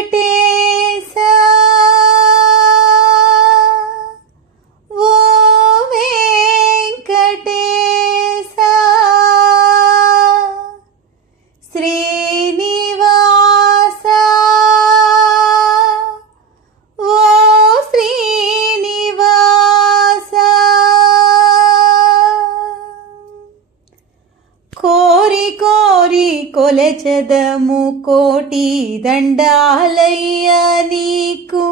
వెంకటేశా ఓ వెంకటేశా శ్రీనివాసా ఓ శ్రీనివాసా కోరి కోరి కొలచెదము కోటి దండాలయ్య నీకు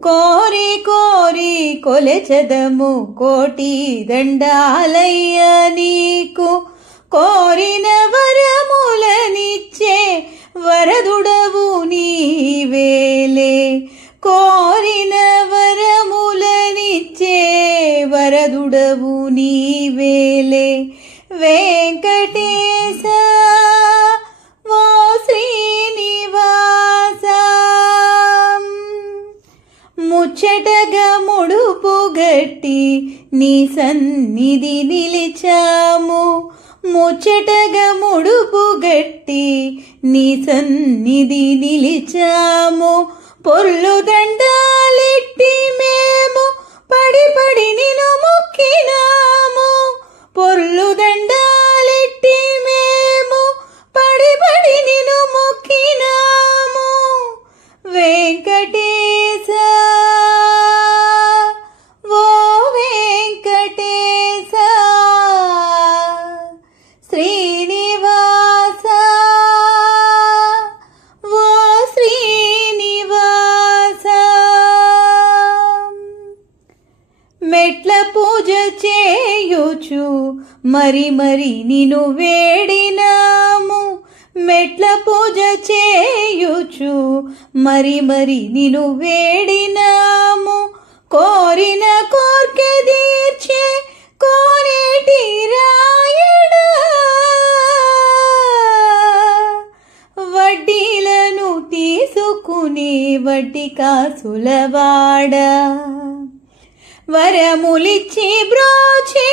కోరి కోరి కొలచెదము కోటి దండాలయ్య నీకు కోరిన వరములనిచ్చే వరదుడవు నీవేలే కోరిన వరములనిచ్చే వరదుడవు నీవేలే వెంకటేశా ఓ శ్రీనివాసా ముచ్చటగా ముడుపు గట్టి నీ సన్నిధి నిలిచాము ముచ్చటగా ముడుపు గట్టి నీ సన్నిధి నిలిచాము పొర్లు దండాలెట్టి మేము పడి పడి నిన్ను మొక్కినాము పొర్లు దండాలెట్టి మేము పడి పడి నిన్ను మొక్కినాము వెంకటేశా ఓ వెంకటేశా శ్రీనివాసా ఓ శ్రీనివాసా మెట్ల పూజ చేయుచు మరి మరి నిన్ను వేడినాము మెట్ల పూజ చేయుచు మరి మరి నిన్ను వేడినాము కోరిన కోర్కె తీర్చే కోనేటి రాయడా వడ్డీలను తీసుకునే వడ్డీ కాసులవాడా వరములిచ్చి బ్రోచె